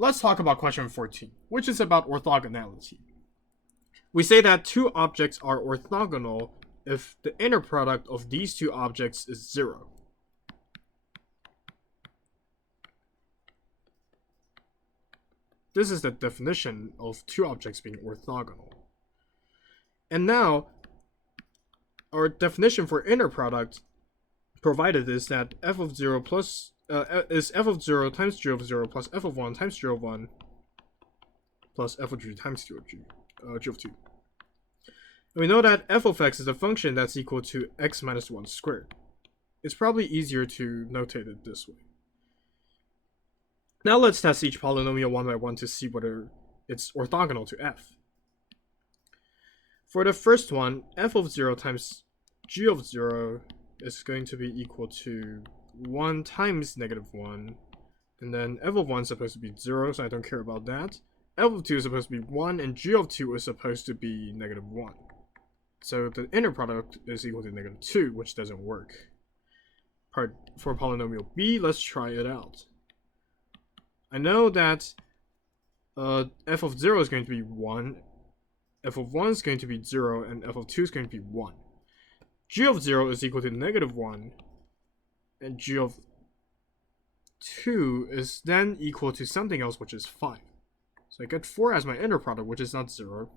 let's talk about question 14, which is about orthogonality. We say that two objects are orthogonal if the inner product of these two objects is 0. This is the definition of two objects being orthogonal. And now, our definition for inner product provided is that f of 0 plus is f of 0 times g of 0 plus f of 1 times g of 1 plus f of g times g of 2. And we know that f of x is a function that's equal to x minus 1 squared. It's probably easier to notate it this way. Now let's test each polynomial one by one to see whether it's orthogonal to f. For the first one, f of 0 times g of 0 is going to be equal to 1 times negative 1. And then f of 1 is supposed to be 0, so I don't care about that. F of 2 is supposed to be 1, and g of 2 is supposed to be negative 1. So the inner product is equal to negative 2, which doesn't work. For polynomial b, let's try it out. I know that f of 0 is going to be 1, f of 1 is going to be 0, and f of 2 is going to be 1. G of 0 is equal to negative 1, and g of 2 is then equal to something else, which is 5. So I get 4 as my inner product, which is not 0.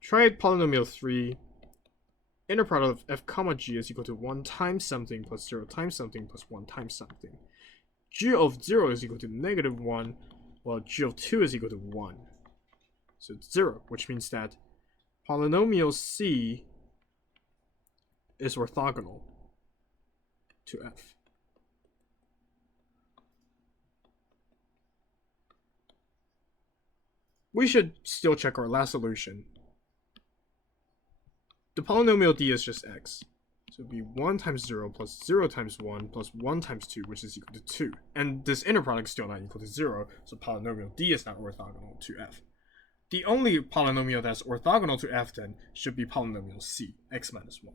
Try polynomial 3. Inner product of f comma g is equal to 1 times something plus 0 times something plus 1 times something. G of 0 is equal to negative 1, while g of 2 is equal to 1. So it's 0, which means that polynomial c is orthogonal to f. We should still check our last solution. The polynomial d is just x. So it would be 1 times 0 plus 0 times 1 plus 1 times 2, which is equal to 2. And this inner product is still not equal to 0, so polynomial d is not orthogonal to f. The only polynomial that's orthogonal to f then should be polynomial c, x minus 1.